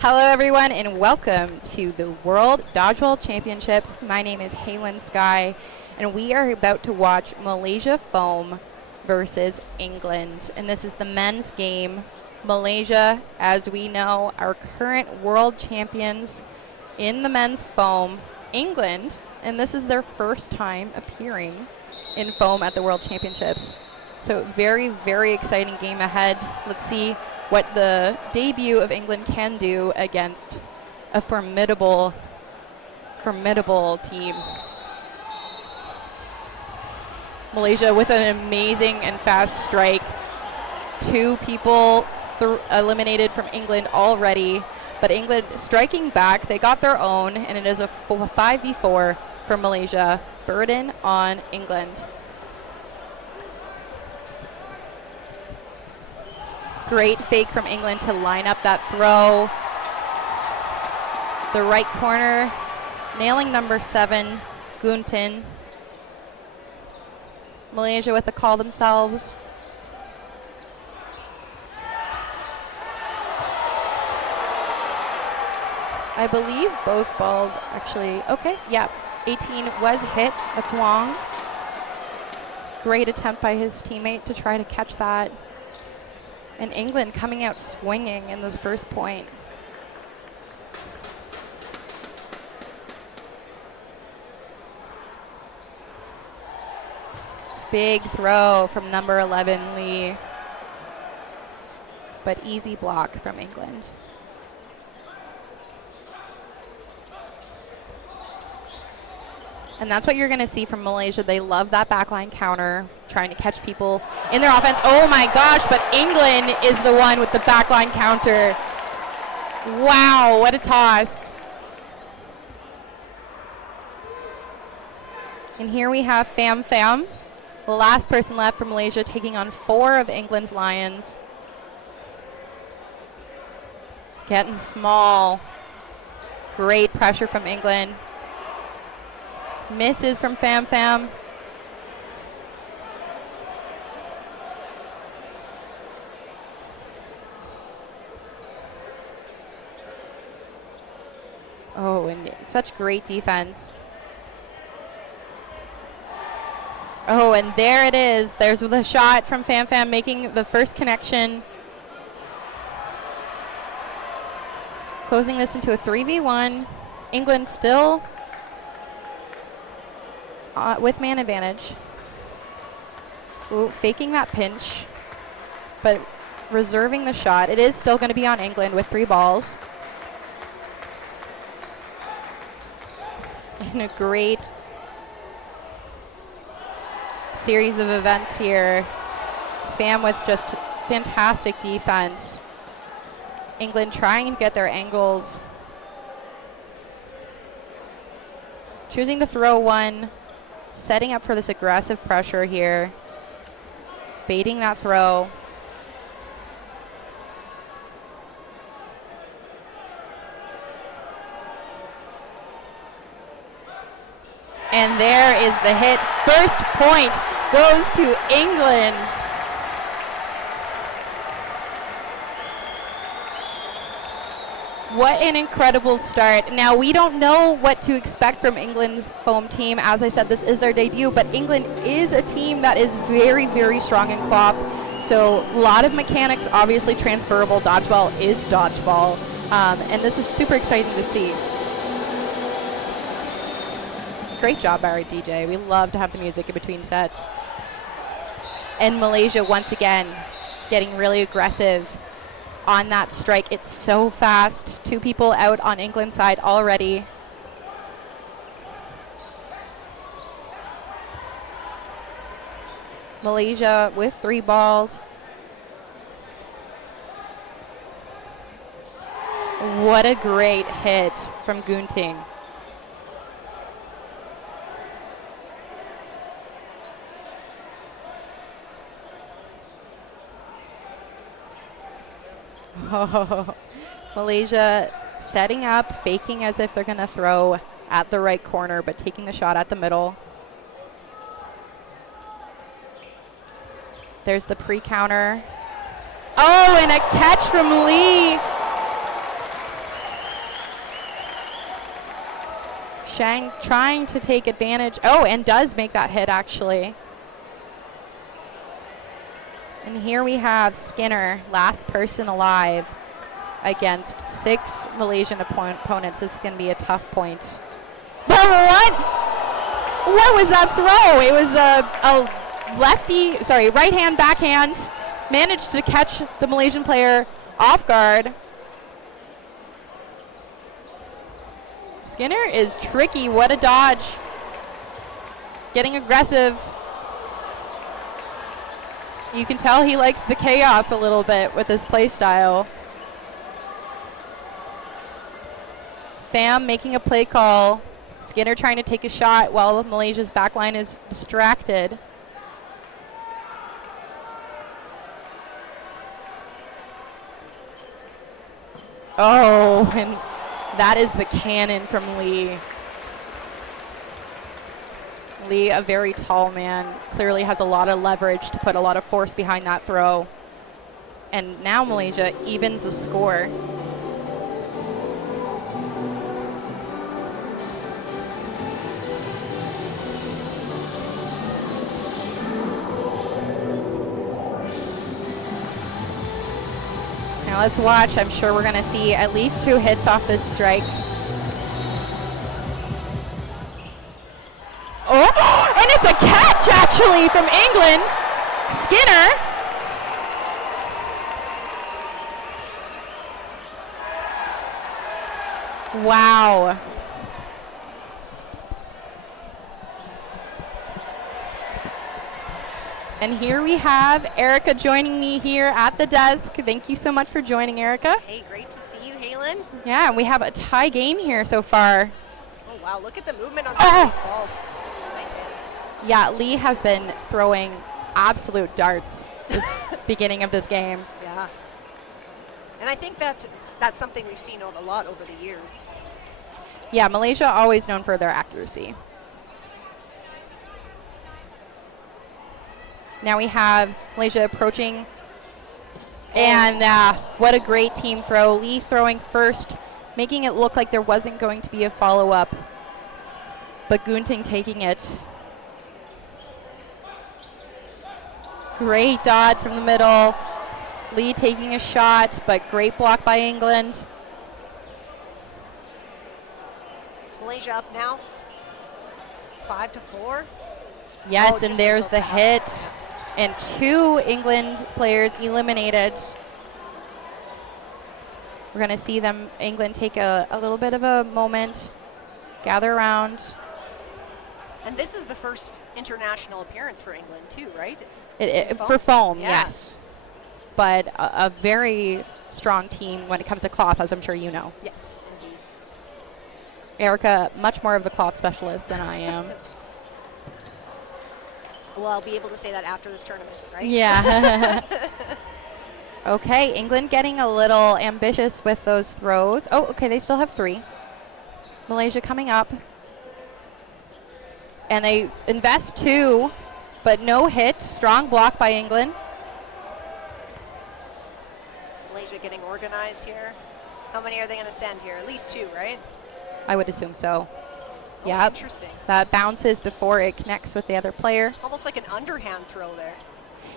Hello everyone and welcome to the World Dodgeball Championships. My name is Halen Sky and we are about to watch Malaysia foam versus England. And this is the men's game. Malaysia, as we know, are current world champions in the men's foam. England, and this is their first time appearing in foam at the World Championships. So very, very exciting game ahead. Let's see what the debut of England can do against a formidable team. Malaysia with an amazing and fast strike. Two people eliminated from England already, but England striking back. They got their own, and it is a 5v4 for Malaysia. Burden on England. Great fake from England to line up that throw. The right corner, nailing number 7, Guntin. Malaysia with the call themselves. I believe both balls actually, okay, yeah, 18 was hit, that's Wong. Great attempt by his teammate to try to catch that. And England coming out swinging in this first point. Big throw from number 11, Lee. But easy block from England. And that's what you're going to see from Malaysia. They love that backline counter, trying to catch people in their offense. Oh my gosh, but England is the one with the backline counter. Wow, what a toss. And here we have Pham Pham, the last person left for Malaysia, taking on 4 of England's Lions. Getting small. Great pressure from England. Misses from Pham Pham. Oh, and such great defense. Oh, and there it is. There's the shot from Pham Pham making the first connection. Closing this into a 3v1. England still with man advantage. Ooh, faking that pinch, but reserving the shot. It is still going to be on England with 3 balls. And a great series of events here. Pham with just fantastic defense. England trying to get their angles. Choosing to throw one. Setting up for this aggressive pressure here. Baiting that throw. And there is the hit. First point goes to England. What an incredible start. Now, we don't know what to expect from England's foam team. As I said, this is their debut, but England is a team that is very, very strong in cloth. So a lot of mechanics, obviously transferable. Dodgeball is dodgeball. And this is super exciting to see. Great job, Barry DJ. We love to have the music in between sets. And Malaysia, once again, getting really aggressive on that strike. It's so fast. 2 people out on England's side already. Malaysia with 3 balls. What a great hit from Gunting. Oh, Malaysia setting up, faking as if they're going to throw at the right corner, but taking the shot at the middle. There's the pre-counter. Oh, and a catch from Lee. Shang trying to take advantage. Oh, and does make that hit, actually. And here we have Skinner, last person alive against 6 Malaysian opponents. This is going to be a tough point. But what was that throw? It was a lefty, sorry, right hand, backhand. Managed to catch the Malaysian player off guard. Skinner is tricky. What a dodge. Getting aggressive. You can tell he likes the chaos a little bit with his play style. Pham making a play call. Skinner trying to take a shot while Malaysia's backline is distracted. Oh, and that is the cannon from Lee. Lee, a very tall man, clearly has a lot of leverage to put a lot of force behind that throw. And now Malaysia evens the score. Now let's watch. I'm sure we're going to see at least 2 hits off this strike. Oh, and it's a catch, actually, from England. Skinner. Wow. And here we have Erica joining me here at the desk. Thank you so much for joining, Erica. Hey, great to see you, Halen. Yeah, and we have a tie game here so far. Oh, wow, look at the movement on some of these balls. Nice hit. Yeah, Lee has been throwing absolute darts this beginning of this game. Yeah. And I think that's something we've seen a lot over the years. Yeah, Malaysia always known for their accuracy. Now we have Malaysia approaching. And what a great team throw. Lee throwing first, making it look like there wasn't going to be a follow-up. But Gunting taking it. Great dodge from the middle. Lee taking a shot, but great block by England. Malaysia up now, 5-4. Yes, and there's the hit. And 2 England players eliminated. We're going to see England take a little bit of a moment, gather around. And this is the first international appearance for England too, right? For foam, yeah. Yes. But a very strong team when it comes to cloth, as I'm sure you know. Yes, indeed. Erica, much more of the cloth specialist than I am. Well, I'll be able to say that after this tournament, right? Yeah. Okay, England getting a little ambitious with those throws. Oh, okay, they still have 3. Malaysia coming up. And they invest 2, but no hit. Strong block by England. Malaysia getting organized here. How many are they going to send here? At least 2, right? I would assume so. Oh, yeah. Interesting. That bounces before it connects with the other player. Almost like an underhand throw there.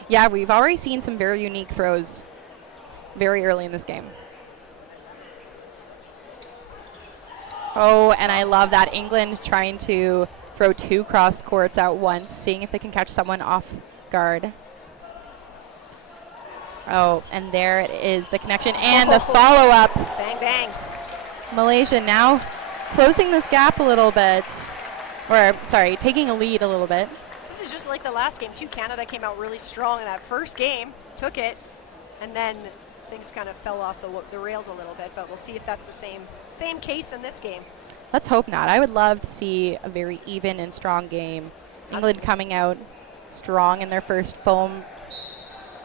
Yeah, we've already seen some very unique throws very early in this game. Oh, and I love that England trying to throw 2 cross courts at once, seeing if they can catch someone off guard. Oh, and there it is, the connection and the follow-up. Bang, bang. Malaysia now closing this gap a little bit. Or, sorry, taking a lead a little bit. This is just like the last game, too. Canada came out really strong in that first game, took it, and then things kind of fell off the rails a little bit, but we'll see if that's the same case in this game. Let's hope not. I would love to see a very even and strong game. England coming out strong in their first foam.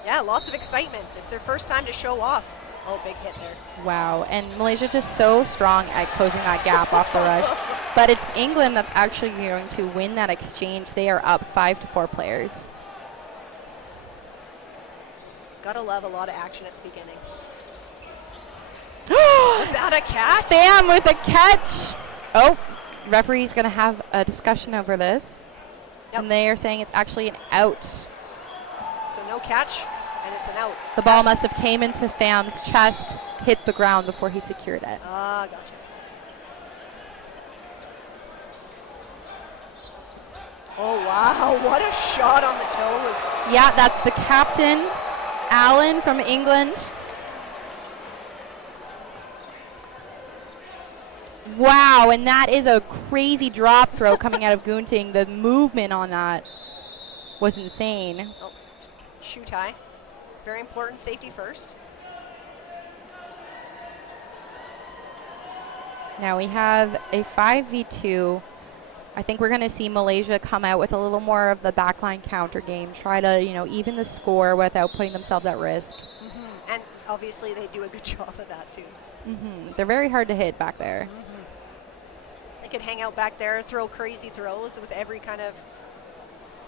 Yeah, lots of excitement. It's their first time to show off. Oh, big hit there. Wow, and Malaysia just so strong at closing that gap off the rush. But it's England that's actually going to win that exchange. They are up 5-4 players. Gotta love a lot of action at the beginning. Was that a catch? Pham with a catch. Oh, referee's going to have a discussion over this. Yep. And they are saying it's actually an out. So no catch, and it's an out. The ball must have came into Pham's chest, hit the ground before he secured it. Ah, gotcha. Oh, wow. What a shot on the toes. Yeah, that's the captain, Allen from England. Wow, and that is a crazy drop throw coming out of Gunting. The movement on that was insane. Oh, shoe tie. Very important, safety first. Now we have a 5v2. I think we're going to see Malaysia come out with a little more of the backline counter game, try to, even the score without putting themselves at risk. Mm-hmm. And obviously they do a good job of that too. Mm-hmm. They're very hard to hit back there. Mm-hmm. They could hang out back there, throw crazy throws with every kind of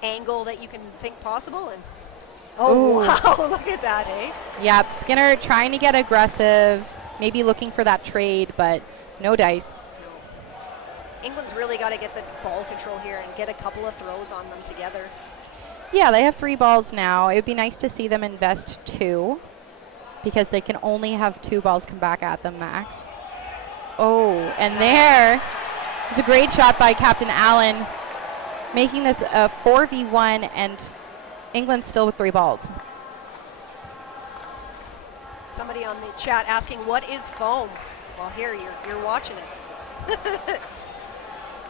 angle that you can think possible. And oh, wow, look at that, eh? Yeah, Skinner trying to get aggressive, maybe looking for that trade, but no dice. England's really got to get the ball control here and get a couple of throws on them together. Yeah, they have 3 balls now. It would be nice to see them invest 2 because they can only have 2 balls come back at them max. Oh, and there is a great shot by Captain Allen, making this a 4v1 and England still with 3 balls. Somebody on the chat asking, what is foam? Well, here, you're watching it.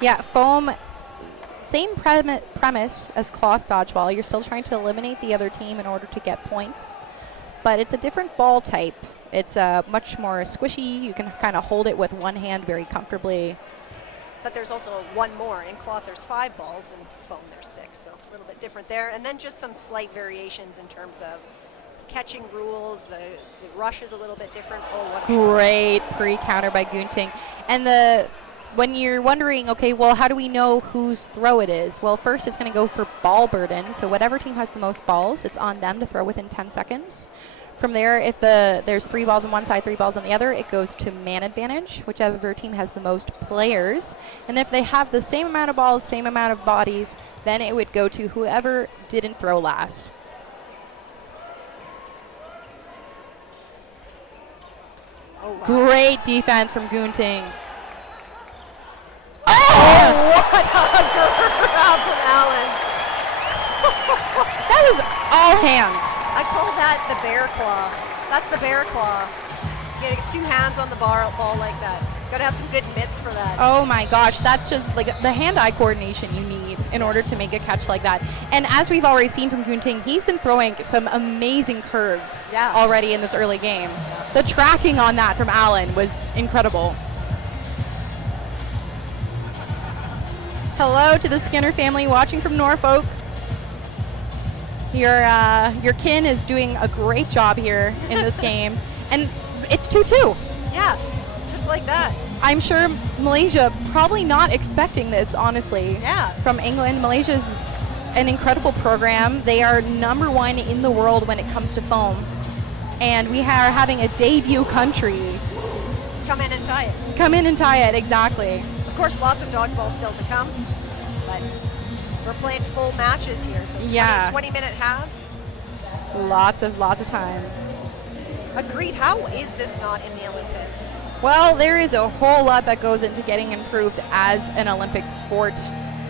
Yeah, foam, same premise as cloth dodgeball. You're still trying to eliminate the other team in order to get points, but it's a different ball type. It's much more squishy. You can kind of hold it with one hand very comfortably. But there's also one more. In cloth, there's 5 balls, and foam, there's 6, so a little bit different there. And then just some slight variations in terms of some catching rules. The rush is a little bit different. Oh, what a great pre-counter by Gunting. And when you're wondering, okay, well, how do we know whose throw it is? Well, first it's going to go for ball burden. So whatever team has the most balls, it's on them to throw within 10 seconds. From there, if there's 3 balls on one side, 3 balls on the other, it goes to man advantage, whichever team has the most players. And if they have the same amount of balls, same amount of bodies, then it would go to whoever didn't throw last. Oh, wow. Great defense from Gunting. Oh, what a grab from Allen. That was all hands. I call that the bear claw. That's the bear claw. You gotta get 2 hands on the ball like that. Gotta have some good mitts for that. Oh my gosh, that's just like the hand-eye coordination you need in order to make a catch like that. And as we've already seen from Gunting, he's been throwing some amazing curves already in this early game. The tracking on that from Allen was incredible. Hello to the Skinner family watching from Norfolk. Your kin is doing a great job here in this game. And it's 2-2. Yeah, just like that. I'm sure Malaysia probably not expecting this, honestly. Yeah. From England. Malaysia's an incredible program. They are #1 in the world when it comes to foam. And we are having a debut country. Come in and tie it. Come in and tie it, exactly. Of course, lots of dodgeball still to come, but we're playing full matches here, so 20-minute halves. Lots of time. Agreed. How is this not in the Olympics? Well, there is a whole lot that goes into getting improved as an Olympic sport.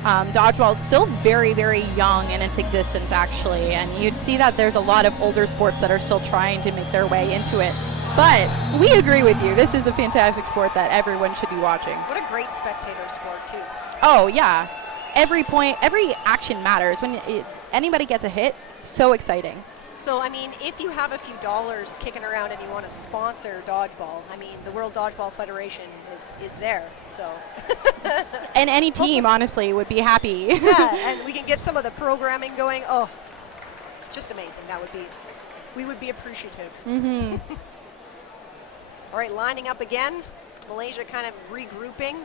Dodgeball is still very, very young in its existence, actually, and you'd see that there's a lot of older sports that are still trying to make their way into it. But we agree with you. This is a fantastic sport that everyone should be watching. What a great spectator sport, too. Oh, yeah. Every point, every action matters. When anybody gets a hit, so exciting. So, I mean, if you have a few dollars kicking around and you want to sponsor dodgeball, I mean, the World Dodgeball Federation is there, so. And any team, honestly, would be happy. Yeah, and we can get some of the programming going. Oh, just amazing. We would be appreciative. Mm-hmm. All right, lining up again. Malaysia kind of regrouping.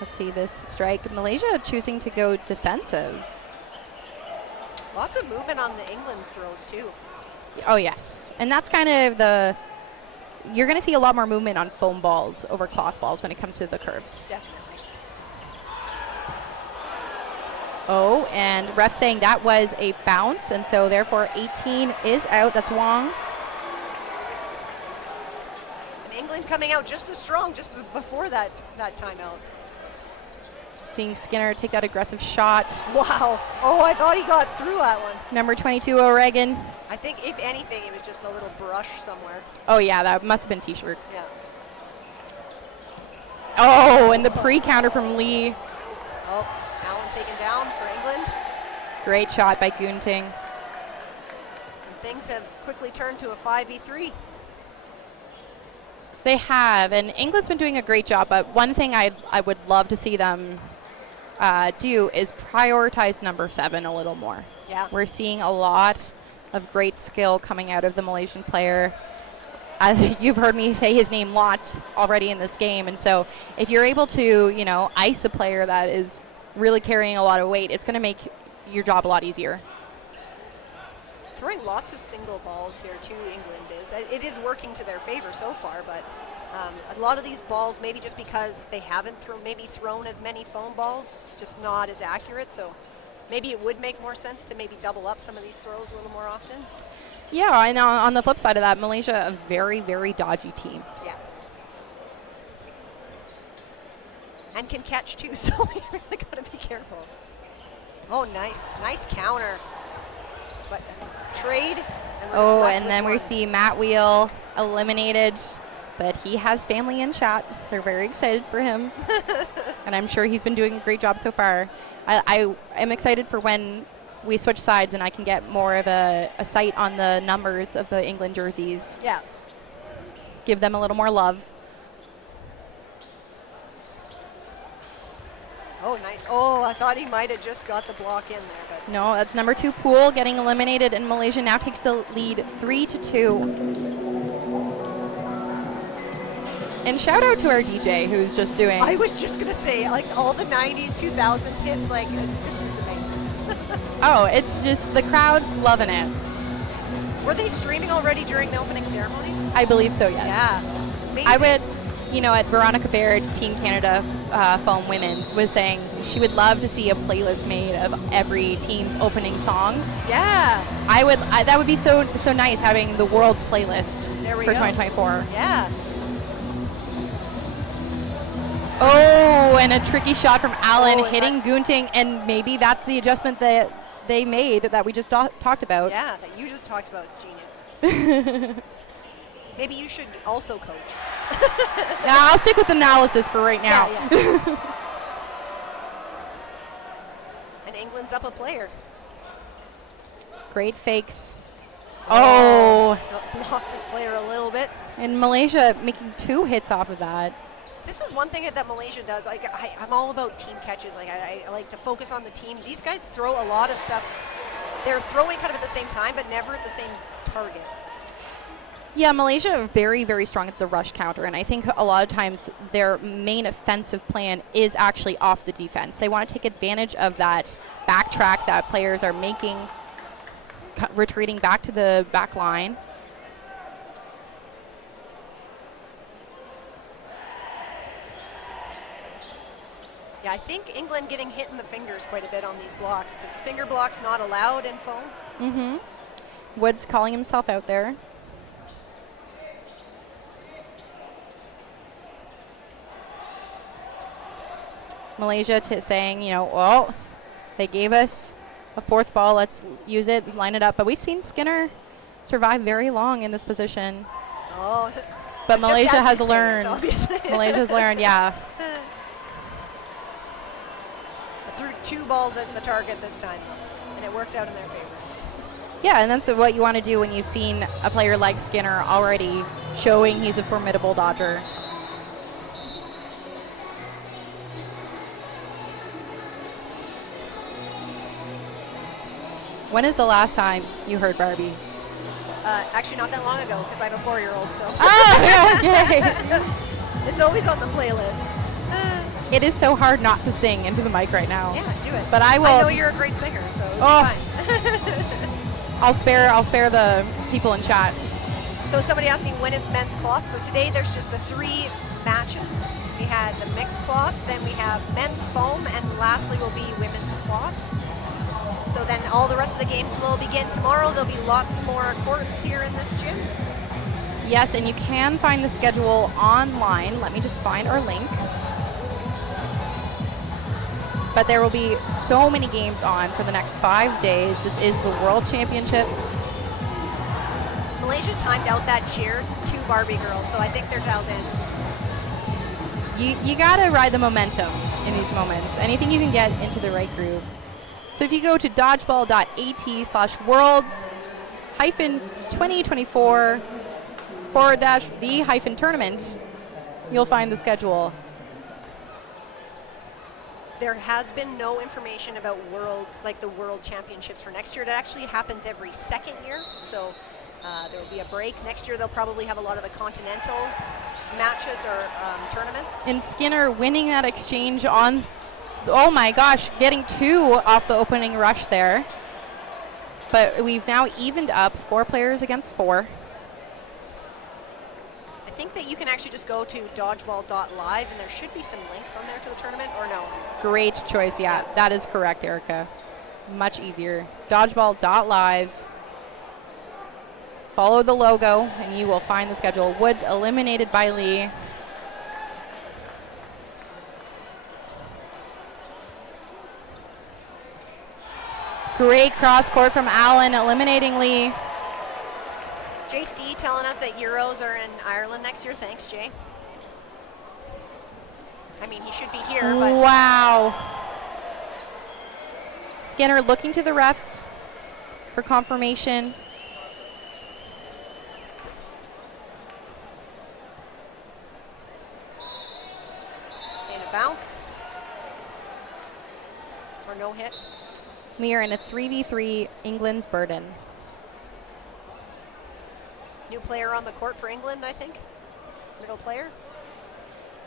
Let's see this strike. Malaysia choosing to go defensive. Lots of movement on the England's throws, too. Oh, yes. And that's kind of the you're going to see a lot more movement on foam balls over cloth balls when it comes to the curves. Definitely. Oh, and ref saying that was a bounce, and so therefore 18 is out. That's Wong. And England coming out just as strong just before that timeout. Seeing Skinner take that aggressive shot. Wow. Oh, I thought he got through that one. Number 22, O'Regan. I think, if anything, it was just a little brush somewhere. Oh, yeah, that must have been T-shirt. Yeah. Oh, and the pre-counter from Lee. Oh, Allen taken down for England. Great shot by Gunting. And things have quickly turned to a 5v3. They have, and England's been doing a great job, but one thing I would love to see them do is prioritize number 7 a little more. Yeah. We're seeing a lot of great skill coming out of the Malaysian player. As you've heard me say his name lots already in this game, and so if you're able to, ice a player that is really carrying a lot of weight, it's going to make your job a lot easier. Throwing lots of single balls here too, England is. It is working to their favor so far, but a lot of these balls, maybe just because they haven't thrown as many foam balls, just not as accurate, so maybe it would make more sense to maybe double up some of these throws a little more often. Yeah, and on the flip side of that, Malaysia, a very, very dodgy team. Yeah. And can catch too, so we really got to be careful. Oh, nice counter. But trade. And then we see Matt Wheel eliminated, but he has family in chat. They're very excited for him, and I'm sure he's been doing a great job so far. I am excited for when we switch sides and I can get more of a sight on the numbers of the England jerseys. Yeah. Give them a little more love. Oh, nice. Oh, I thought he might have just got the block in there, but no, that's number 2 Poole getting eliminated, and Malaysia now takes the lead 3-2. And shout out to our DJ who's just doing. I was just gonna say, like, all the 90s, 2000s hits, like, this is amazing. Oh, it's just the crowd loving it. Were they streaming already during the opening ceremonies? I believe so, yes. Yeah. Amazing. I would, at Veronica Baird, Team Canada Foam Women's, was saying she would love to see a playlist made of every team's opening songs. Yeah. That would be so nice, having the world's playlist for 2024. Yeah. Oh, and a tricky shot from Allen hitting Gunting, and maybe that's the adjustment that they made that we just talked about. Yeah, that you just talked about, genius. Maybe you should also coach. I'll stick with analysis for right now. Yeah. And England's up a player. Great fakes. Oh. Blocked his player a little bit. And Malaysia making 2 hits off of that. This is one thing that Malaysia does. Like, I'm all about team catches. Like, I like to focus on the team. These guys throw a lot of stuff. They're throwing kind of at the same time, but never at the same target. Yeah, Malaysia are very, very strong at the rush counter, and I think a lot of times their main offensive plan is actually off the defense. They want to take advantage of that backtrack that players are making, retreating back to the back line. Yeah, I think England getting hit in the fingers quite a bit on these blocks, because finger blocks not allowed in foam. Mm-hmm. Woods calling himself out there. Malaysia saying, they gave us a 4th ball. Let's use it, line it up. But we've seen Skinner survive very long in this position. Oh, but Malaysia has learned. It, Malaysia's learned, yeah. I threw 2 balls at the target this time, though, and it worked out in their favor. Yeah, and that's what you want to do when you've seen a player like Skinner already showing he's a formidable dodger. When is the last time you heard Barbie? Actually, not that long ago, because I have a 4-year-old, so. Oh, okay. It's always on the playlist. It is so hard not to sing into the mic right now. Yeah, do it. But I will. I know you're a great singer, so it's fine. I'll spare the people in chat. So somebody asking when is men's cloth. So today there's just the 3 matches. We had the mixed cloth, then we have men's foam, and lastly will be women's cloth. So then all the rest of the games will begin tomorrow. There'll be lots more courts here in this gym. Yes, and you can find the schedule online. Let me just find our link. But there will be so many games on for the next 5 days. This is the World Championships. Malaysia timed out that cheer to Barbie girls, so I think they're dialed in. You gotta ride the momentum in these moments. Anything you can get into the right groove. So if you go to dodgeball.at/worlds-2024/the-tournament, you'll find the schedule. There has been no information about the World Championships for next year. It actually happens every second year, so there will be a break. Next year they'll probably have a lot of the continental matches or tournaments. And Skinner winning that exchange on, oh my gosh, getting 2 off the opening rush there. But we've now evened up 4 players against 4. I think that you can actually just go to dodgeball.live and there should be some links on there to the tournament, or no? Great choice, yeah, that is correct, Erica. Much easier. Dodgeball.live. Follow the logo and you will find the schedule. Woods eliminated by Lee. Great cross court from Allen, eliminating Lee. Jace D telling us that Euros are in Ireland next year. Thanks, Jay. I mean, he should be here, but... Wow. Skinner looking to the refs for confirmation. Saying a bounce. Or no hit. We are in a 3v3 England's burden. New player on the court for England, I think. Middle player.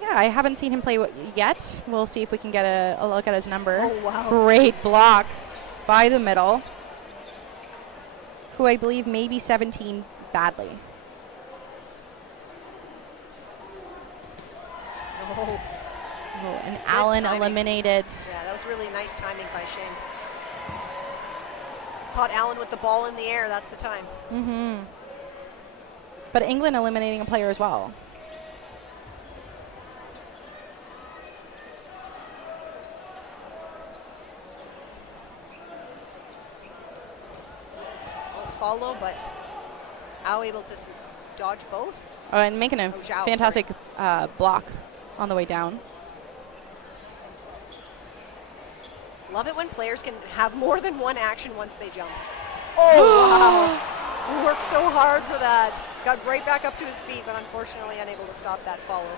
Yeah, I haven't seen him play yet. We'll see if we can get a look at his number. Oh, wow. Great block by the middle, who I believe may be 17 badly. Oh. Oh, and Allen timing. Eliminated. Yeah, that was really nice timing by Shane. Caught Allen with the ball in the air. That's the time. Mm-hmm. But England eliminating a player as well. Follow, but how able to dodge both? Oh, and making a Zhao, fantastic block on the way down. Love it when players can have more than one action once they jump. Oh, wow. Worked so hard for that. Got right back up to his feet, but unfortunately unable to stop that follow.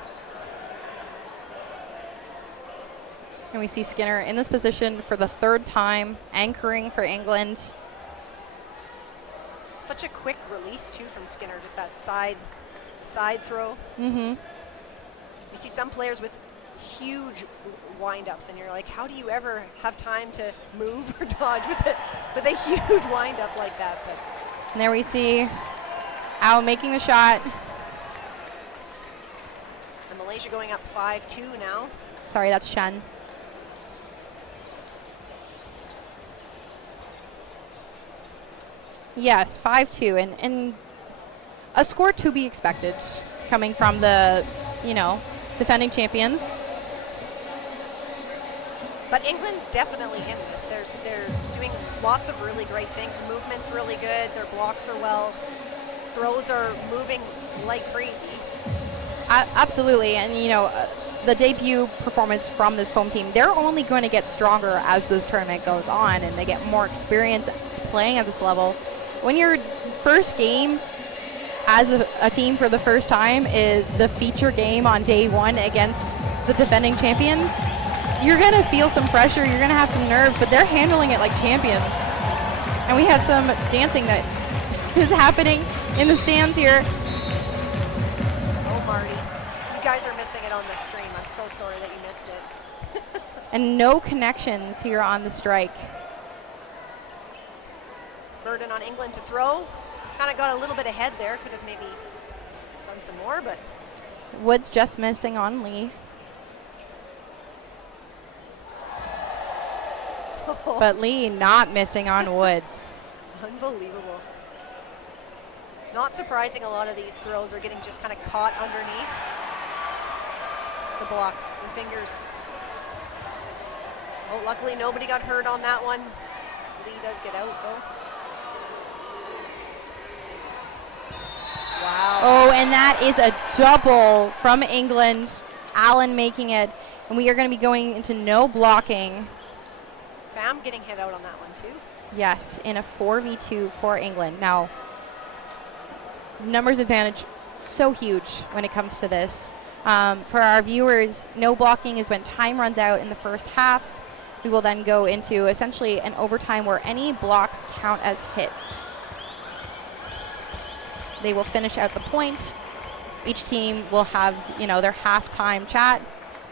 And we see Skinner in this position for the 3rd time, anchoring for England. Such a quick release, too, from Skinner, just that side throw. Mm-hmm. You see some players with huge wind-ups, and you're like, how do you ever have time to move or dodge with a huge wind-up like that? But And there we see Al making the shot. and Malaysia going up 5-2 now. Sorry, that's Shen. Yes, 5-2, and a score to be expected coming from the, defending champions. But England definitely in this. They're doing lots of really great things. Movement's really good. Their blocks are well. Throws are moving like crazy. Absolutely, and the debut performance from this foam team, they're only going to get stronger as this tournament goes on and they get more experience playing at this level. When your first game as a team for the first time is the feature game on day 1 against the defending champions, you're going to feel some pressure, you're going to have some nerves, but they're handling it like champions. And we have some dancing that is happening in the stands here. Oh, Marty. You guys are missing it on the stream. I'm so sorry that you missed it. And no connections here on the strike. Burden on England to throw. kind of got a little bit ahead there. Could have maybe done some more, but Woods just missing on Lee. But Lee not missing on Woods. unbelievable. Not surprising, a lot of these throws are getting just kind of caught underneath the blocks, the fingers. Oh, luckily nobody got hurt on that one. Lee does get out though. Wow. Oh, and that is a double from England. Allen making it. And we are going to be going into no blocking. Pham getting hit out on that one too. Yes, in a 4v2 for England. Now, numbers advantage so huge when it comes to this. For our viewers, no blocking is when time runs out in the first half. We will then go into essentially an overtime where any blocks count as hits. They will finish out the point. Each team will have, their halftime chat,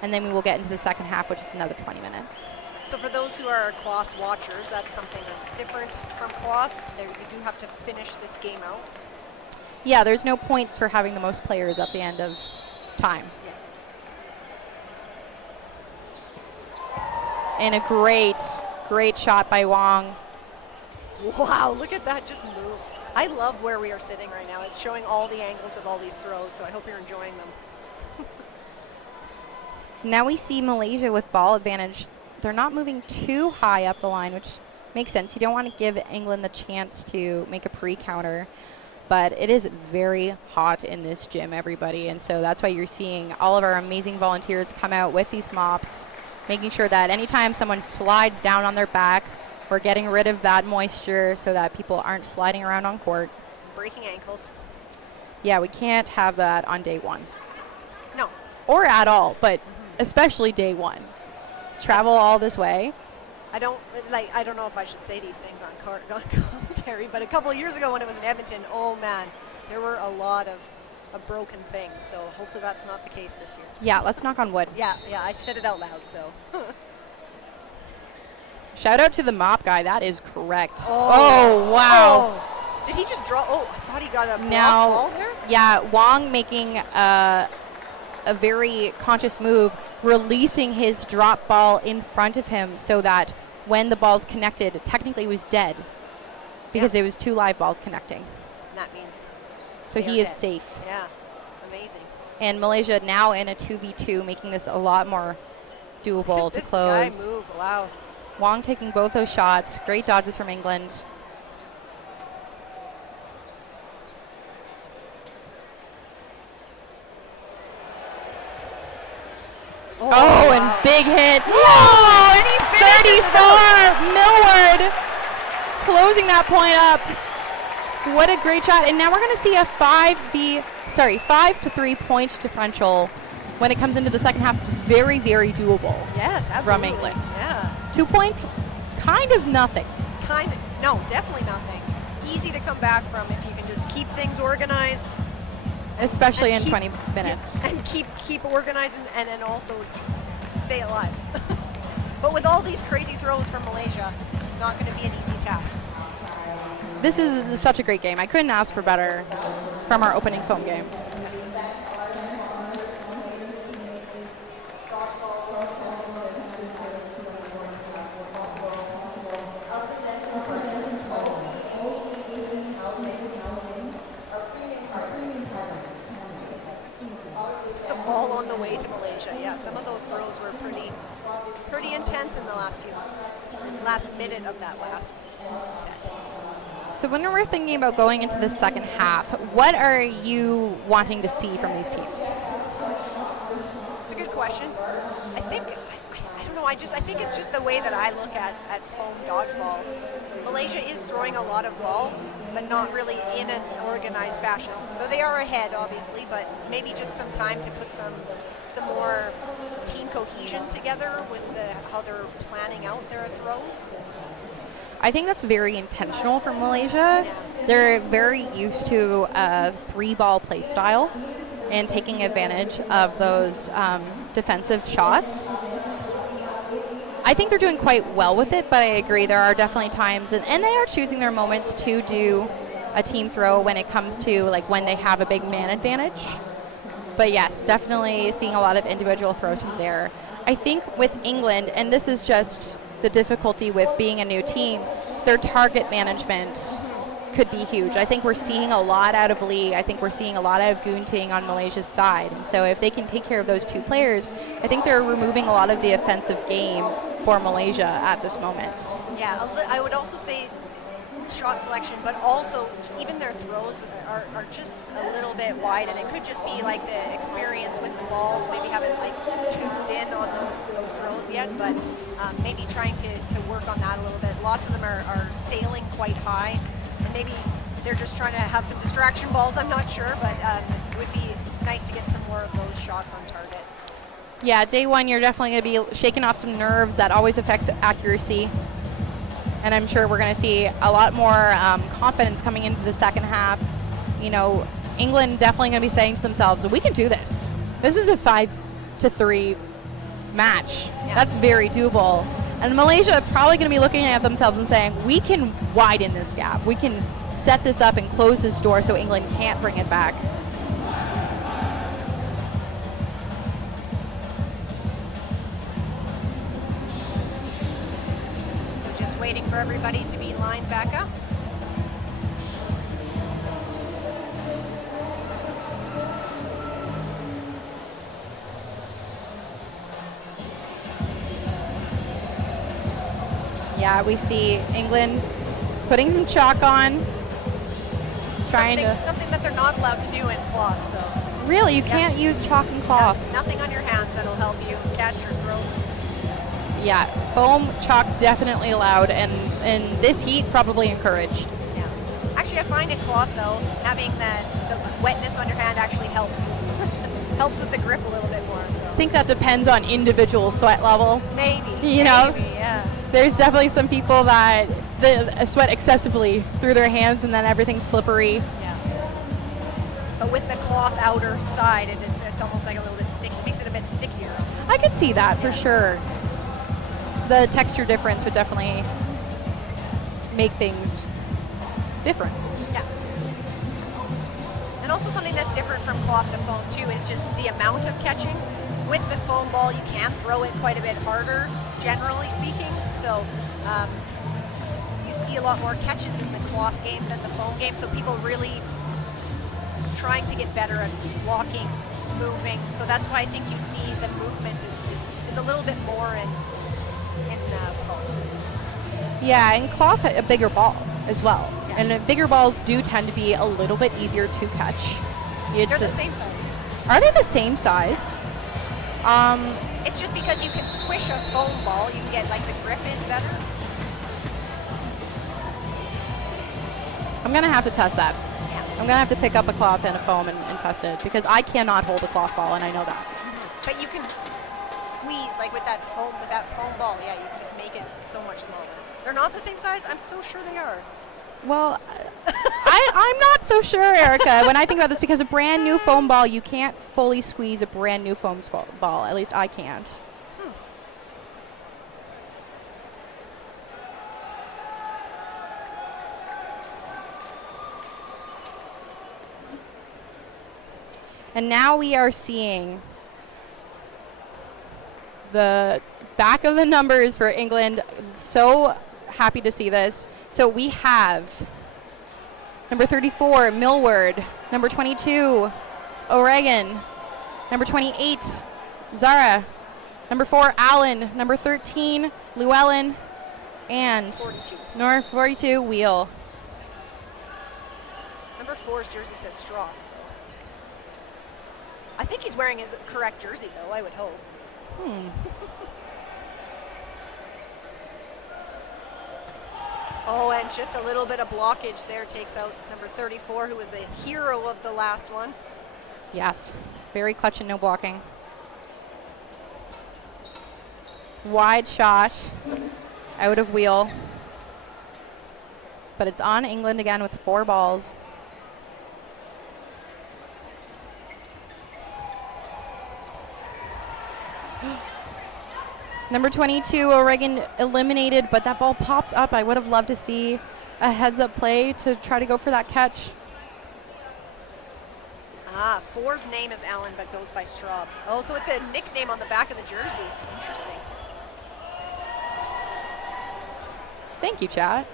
and then we will get into the second half, which is another 20 minutes. So for those who are cloth watchers, that's something that's different from cloth. There, you do have to finish this game out. Yeah, there's no points for having the most players at the end of time. Yeah. And a great shot by Wong. Wow, look at that just move. I love where we are sitting right now. It's showing all the angles of all these throws, so I hope you're enjoying them. Now we see Malaysia with ball advantage. They're not moving too high up the line, which makes sense. You don't want to give England the chance to make a pre-counter, but it is very hot in this gym, everybody, and so that's why you're seeing all of our amazing volunteers come out with these mops, making sure that anytime someone slides down on their back, we're getting rid of that moisture so that people aren't sliding around on court. Breaking ankles. Yeah, we can't have that on day one. No. Or at all, but especially day one. Travel all this way. I don't know if I should say these things on commentary, but a couple of years ago when it was in Edmonton, oh man, there were a lot of broken things. So hopefully that's not the case this year. Yeah, let's knock on wood. Yeah, I said it out loud, so. Shout out to the mop guy. That is correct. Oh wow. Oh. Did he just draw? Oh, I thought he got a block Now, ball there. Yeah, Wong making a very conscious move, releasing his drop ball in front of him so that when the ball's connected, technically it was dead because it was two live balls connecting. And that means so they he are is dead. safe. Yeah, amazing. And Malaysia now in a 2v2, making this a lot more doable to This close. guy move, wow. Wong taking both those shots. Great dodges from England. Oh, and big hit. Whoa, and he finishes 34, Millward closing that point up. What a great shot. And now we're going to see a 5-3 point differential when it comes into the second half. Very, very doable. Yes, absolutely. From England. Yeah. 2 points, kind of nothing. No, definitely nothing. Easy to come back from if you can just keep things organized. Especially in keep- 20 minutes. And keep organized and also stay alive. But with all these crazy throws from Malaysia, it's not going to be an easy task. This is such a great game. I couldn't ask for better from our opening foam game. The ball on the way to Malaysia. Yeah, some of those throws were pretty intense in the last minute of that last set. So when we're thinking about going into the second half, what are you wanting to see from these teams? It's a good question. I don't know. I think it's just the way that I look at foam dodgeball. Malaysia is throwing a lot of balls, but not really in an organized fashion. So they are ahead, obviously, but maybe just some time to put some more team cohesion together with how they're planning out their throws. I think that's very intentional from Malaysia. They're very used to a 3-ball play style and taking advantage of those defensive shots. I think they're doing quite well with it, but I agree there are definitely times and they are choosing their moments to do a team throw when it comes to like when they have a big man advantage. But yes, definitely seeing a lot of individual throws from there. I think with England, and this is just the difficulty with being a new team, their target management could be huge. I think we're seeing a lot out of Lee. I think we're seeing a lot out of Gunting on Malaysia's side. And so if they can take care of those two players, I think they're removing a lot of the offensive game for Malaysia at this moment. Yeah, I would also say shot selection, but also even their throws are just a little bit wide, and it could just be like the experience with the balls. Maybe haven't like tuned in on those throws yet, but maybe trying to work on that a little bit. Lots of them are sailing quite high, and maybe they're just trying to have some distraction balls. I'm not sure, but it would be nice to get some more of those shots on target. Yeah, day one, you're definitely going to be shaking off some nerves. That always affects accuracy. And I'm sure we're going to see a lot more confidence coming into the second half. You know, England definitely going to be saying to themselves, we can do this. This is a 5-3 match. Yeah. That's very doable. And Malaysia probably going to be looking at themselves and saying, we can widen this gap. We can set this up and close this door so England can't bring it back. Waiting for everybody to be lined back up. Yeah, we see England putting some chalk on, trying something that they're not allowed to do in cloth. So really, you can't use chalk and cloth. Nothing on your hands that'll help you catch or throw. Yeah, foam, chalk definitely allowed, and in this heat, probably encouraged. Yeah. Actually, I find in cloth, though, having the wetness on your hand actually helps. Helps with the grip a little bit more. So. I think that depends on individual sweat level. Maybe. You know? Yeah. There's definitely some people that sweat excessively through their hands, and then everything's slippery. Yeah. But with the cloth outer side, it's almost like a little bit sticky. It makes it a bit stickier. I could see that for sure. The texture difference would definitely make things different. Yeah. And also something that's different from cloth to foam too is just the amount of catching. With the foam ball, you can throw it quite a bit harder, generally speaking. So you see a lot more catches in the cloth game than the foam game. So people really trying to get better at walking, moving. So that's why I think you see the movement is a little bit more in foam. Yeah, and cloth a bigger ball as well. Yeah. And bigger balls do tend to be a little bit easier to catch. They're the same size. Are they the same size? It's just because you can squish a foam ball, you can get like the grip is better. I'm going to have to test that. Yeah. I'm going to have to pick up a cloth and a foam and test it, because I cannot hold a cloth ball, and I know that. Mm-hmm. But you can squeeze like with that foam ball. Yeah, you can just make it so much smaller. They're not the same size? I'm so sure they are. Well, I'm not so sure, Erica, when I think about this, because a brand new foam ball, you can't fully squeeze a brand new foam ball. At least I can't. And now we are seeing the back of the numbers for England. So happy to see this. So we have number 34, Millward. Number 22, O'Regan. Number 28, Zara. Number 4, Allen. Number 13, Llewellyn. And 42. number 42, Wheel. Number 4's jersey says Strauss, though. I think he's wearing his correct jersey, though, I would hope. Oh, and just a little bit of blockage there takes out number 34, who was a hero of the last one. Yes, very clutch and no blocking. Wide shot, out of Wheel. But it's on England again with 4 balls. Number 22, O'Regan eliminated, but that ball popped up. I would have loved to see a heads-up play to try to go for that catch. Four's name is Allen, but goes by Straubs. Oh, so it's a nickname on the back of the jersey. Interesting. Thank you, chat.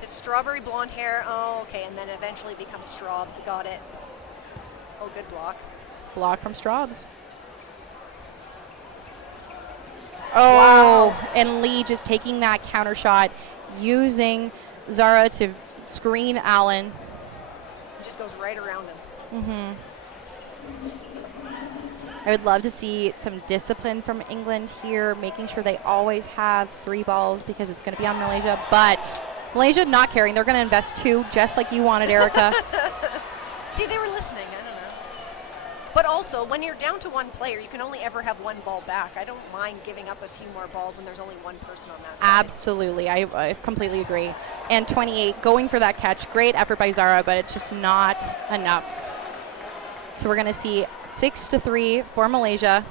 His strawberry blonde hair. Oh, okay, and then eventually becomes Straubs. Got it. Oh, good block. Block from Straubs. Oh, wow. And Lee just taking that counter shot, using Zara to screen Allen. It just goes right around him. Mm-hmm. I would love to see some discipline from England here, making sure they always have 3 balls because it's going to be on Malaysia. But Malaysia not caring. They're going to invest 2, just like you wanted, Erica. See, they were listening. I don't know. But also, when you're down to 1 player, you can only ever have 1 ball back. I don't mind giving up a few more balls when there's only 1 person on that side. Absolutely. I completely agree. And 28, going for that catch. Great effort by Zara, but it's just not enough. So we're going to see 6-3 for Malaysia.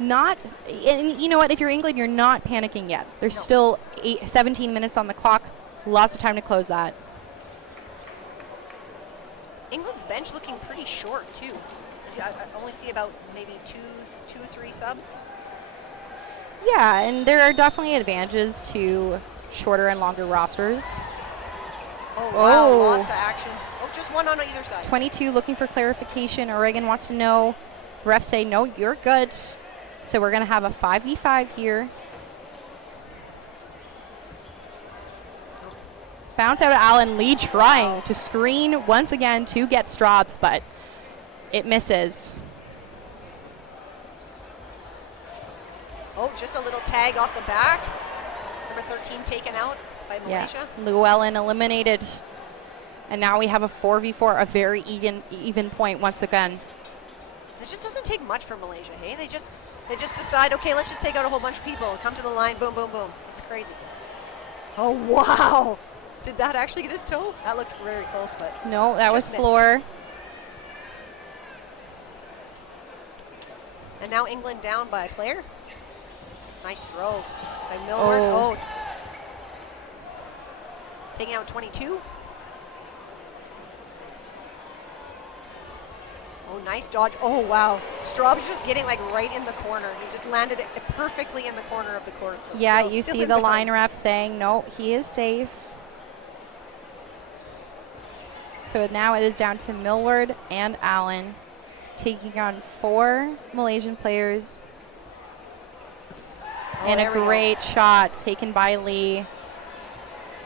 And you know what? If you're England, you're not panicking yet. There's still 17 minutes on the clock. Lots of time to close that. England's bench looking pretty short, too. I only see about maybe two, 3 subs. Yeah, and there are definitely advantages to shorter and longer rosters. Oh, wow, lots of action. Oh, just 1 on either side. 22 looking for clarification. Oregon wants to know. The refs say, no, you're good. So we're going to have a 5v5 here. Bounce out of Allen. Lee trying to screen once again to get Straubs, but it misses. Oh, just a little tag off the back. Number 13 taken out by Malaysia. Yeah. Llewellyn eliminated. And now we have a 4v4, a very even point once again. It just doesn't take much for Malaysia, hey? They just decide, okay, let's just take out a whole bunch of people. Come to the line, boom, boom, boom. It's crazy. Oh, wow. Did that actually get his toe? That looked very close, but no, that was missed. floor. And now England down by a player. Nice throw by Millward. Oh. Taking out 22. Oh, nice dodge. Oh, wow. Straub's just getting like right in the corner. He just landed it perfectly in the corner of the court. So yeah, still you see the line ref saying, no, he is safe. So now it is down to Millward and Allen taking on 4 Malaysian players. And a great shot taken by Lee.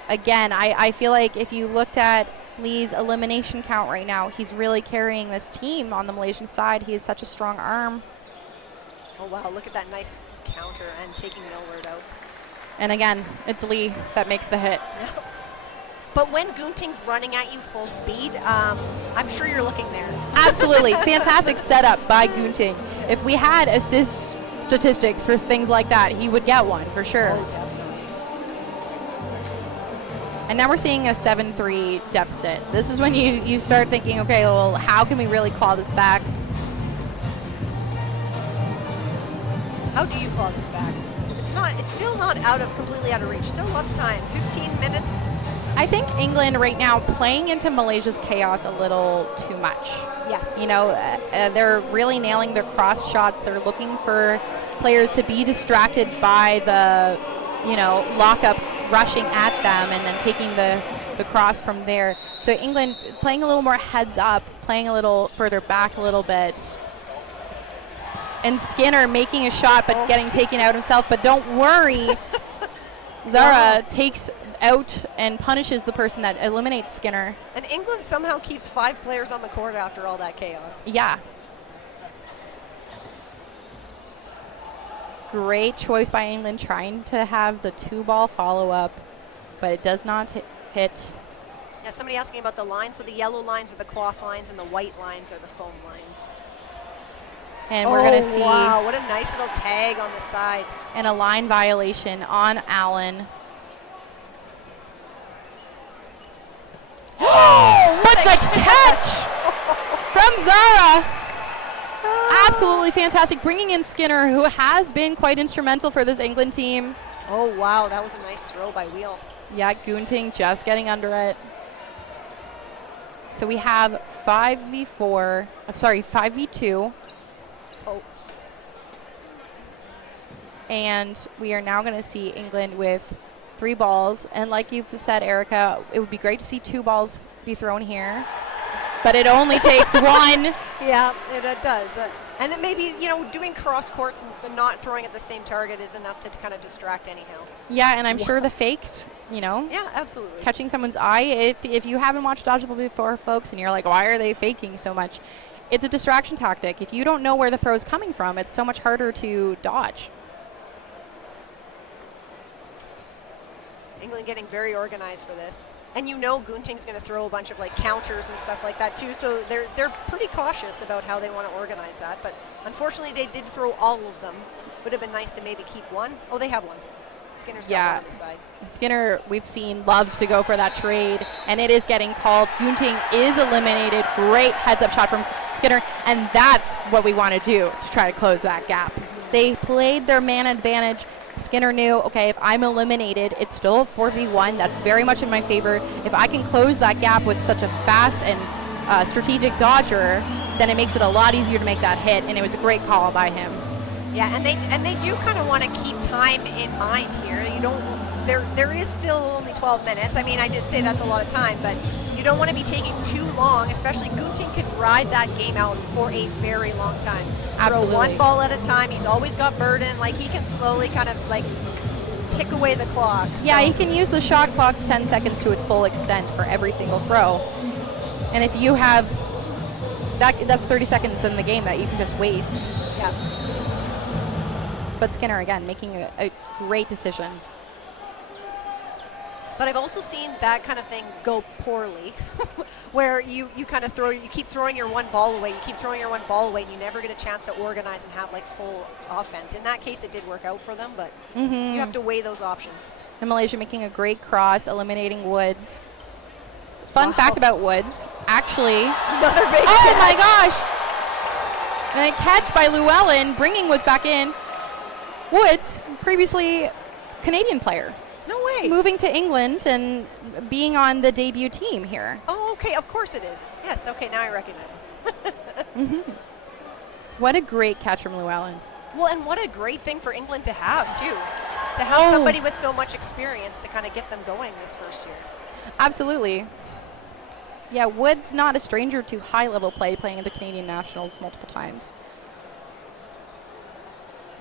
Again, I feel like if you looked at Lee's elimination count right now, he's really carrying this team on the Malaysian side. He has such a strong arm. Oh, wow. Look at that nice counter and taking Millward out. And again, it's Lee that makes the hit. But when Gunting's running at you full speed, I'm sure you're looking there. Absolutely. Fantastic setup by Gunting. If we had assist statistics for things like that, he would get one for sure. Oh, definitely. And now we're seeing a 7-3 deficit. This is when you start thinking, okay, well, how can we really claw this back? How do you claw this back? It's still not completely out of reach. Still lots of time. 15 minutes. I think England right now playing into Malaysia's chaos a little too much. Yes. You know, they're really nailing their cross shots. They're looking for players to be distracted by the, lockup rushing at them and then taking the cross from there. So England playing a little more heads up, playing a little further back a little bit. And Skinner making a shot but getting taken out himself. But don't worry, Zara takes out and punishes the person that eliminates Skinner. And England somehow keeps 5 players on the court after all that chaos. Yeah. Great choice by England trying to have the 2-ball follow-up, but it does not hit. Yeah, somebody asking about the lines. So the yellow lines are the cloth lines and the white lines are the foam lines. And we're going to see wow, what a nice little tag on the side. And a line violation on Allen. Oh, what the catch from Zara. Absolutely fantastic. Bringing in Skinner, who has been quite instrumental for this England team. Oh, wow, that was a nice throw by Wheel. Yeah, Gunting just getting under it. So we have 5v2. Oh, And we are now going to see England with 3 balls. And like you said, Erica, it would be great to see 2 balls be thrown here. But it only takes 1. yeah, it does. And it maybe, doing cross courts and not throwing at the same target is enough to kind of distract anyhow. Yeah, and I'm sure the fakes, Yeah, absolutely. catching someone's eye. If you haven't watched Dodgeball before, folks, and you're like, why are they faking so much? It's a distraction tactic. If you don't know where the throw is coming from, it's so much harder to dodge. England getting very organized for this. And Gunting's going to throw a bunch of counters and stuff like that too, so they're pretty cautious about how they want to organize that. But unfortunately, they did throw all of them. Would have been nice to maybe keep one. Oh, they have one. Skinner's got one on the side. Skinner, we've seen, loves to go for that trade, and it is getting called. Gunting is eliminated. Great heads-up shot from Skinner, and that's what we want to do to try to close that gap. They played their man advantage. Skinner knew, okay, if I'm eliminated, it's still a 4v1. That's very much in my favor. If I can close that gap with such a fast and strategic dodger, then it makes it a lot easier to make that hit, and it was a great call by him. Yeah, and they do kind of want to keep time in mind here. There is still only 12 minutes. I mean, I did say that's a lot of time, but you don't want to be taking too long, especially Gunting can ride that game out for a very long time. Absolutely. Throw one ball at a time. He's always got burden. He can slowly kind of tick away the clock. Yeah, he can use the shot clock's 10 seconds to its full extent for every single throw. And if you have that's 30 seconds in the game that you can just waste. Yeah. But Skinner, again, making a great decision. But I've also seen that kind of thing go poorly, where you kind of keep throwing your one ball away, and you never get a chance to organize and have full offense. In that case, it did work out for them, but you have to weigh those options. And Malaysia making a great cross, eliminating Woods. Fun fact about Woods, actually. Another big Oh catch. my gosh! And a catch by Llewellyn, bringing Woods back in. Woods, previously Canadian player. No way. Moving to England and being on the debut team here. Oh, okay. Of course it is. Yes. Okay. Now I recognize him. What a great catch from Llewellyn. Well, and what a great thing for England to have too, to have somebody with so much experience to kind of get them going this first year. Absolutely. Yeah, Woods not a stranger to high-level play, playing at the Canadian Nationals multiple times.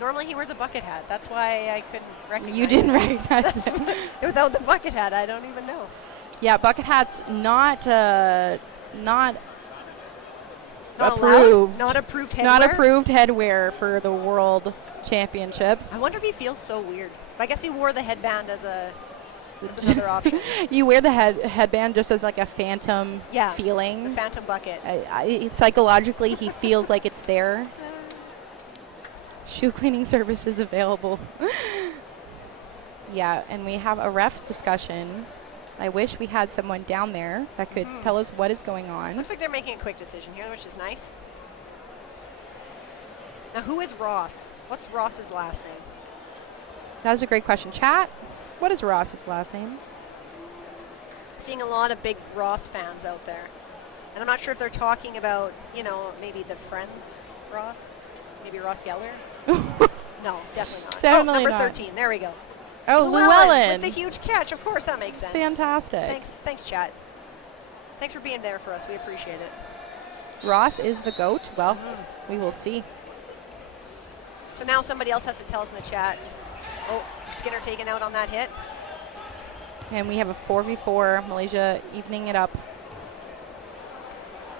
Normally he wears a bucket hat. That's why I couldn't recognize You didn't recognize him. Without the bucket hat, I don't even know. Yeah, bucket hat's not Not approved. allowed? Not approved headwear? Not approved headwear for the World Championships. I wonder if he feels so weird. I guess he wore the headband as another option. You wear the headband just as a phantom feeling. The phantom bucket. Psychologically, he feels like it's there. Shoe cleaning services available. Yeah, and we have a refs discussion. I wish we had someone down there that could tell us what is going on. Looks like they're making a quick decision here, which is nice. Now, who is Ross? What's Ross's last name? That was a great question. Chat, what is Ross's last name? Seeing a lot of big Ross fans out there. And I'm not sure if they're talking about, maybe the Friends Ross. Maybe Ross Geller? No, definitely not. Definitely number not. 13. There we go. Oh, Llewellyn. With the huge catch. Of course, that makes sense. Fantastic. Thanks, chat. Thanks for being there for us. We appreciate it. Ross is the GOAT. Well, we will see. So now somebody else has to tell us in the chat. Oh, Skinner taken out on that hit. And we have a 4v4. Malaysia evening it up.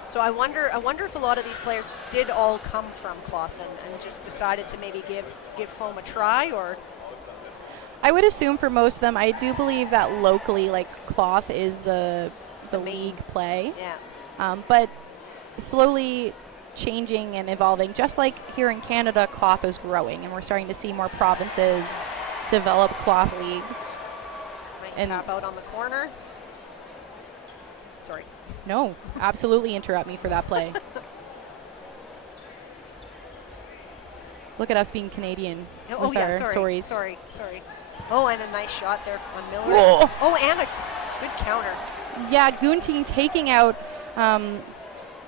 So I wonder if a lot of these players did all come from Cloth and just decided to maybe give foam a try, or. I would assume for most of them. I do believe that locally, Cloth is the league play. Yeah. But slowly changing and evolving, just like here in Canada, Cloth is growing, and we're starting to see more provinces develop Cloth leagues. Nice tap out on the corner. Sorry. No, absolutely interrupt me for that play. Look at us being Canadian with our stories. Sorry. Oh, and a nice shot there on Miller. Whoa. Oh, and a good counter. Yeah, Gunting taking out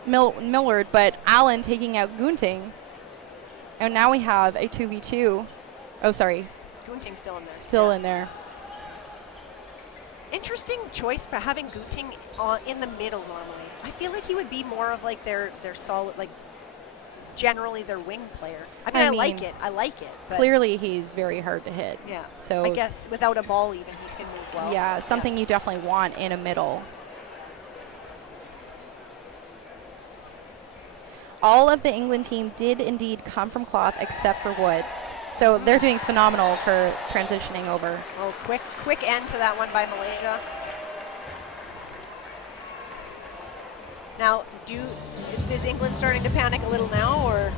Millard, but Allen taking out Gunting. And now we have a 2v2. Oh, sorry. Gunting's still in there. Still in there. Interesting choice for having Gunting in the middle normally. I feel like he would be more of like their solid, like generally their wing player. I mean, I like it. I like it. But Clearly, he's very hard to hit. yeah. So I guess without a ball even, he can move well. Yeah, something you definitely want in a middle. All of the England team did indeed come from cloth except for Woods. So they're doing phenomenal for transitioning over. Oh, quick end to that one by Malaysia. Now, is England starting to panic a little now, or?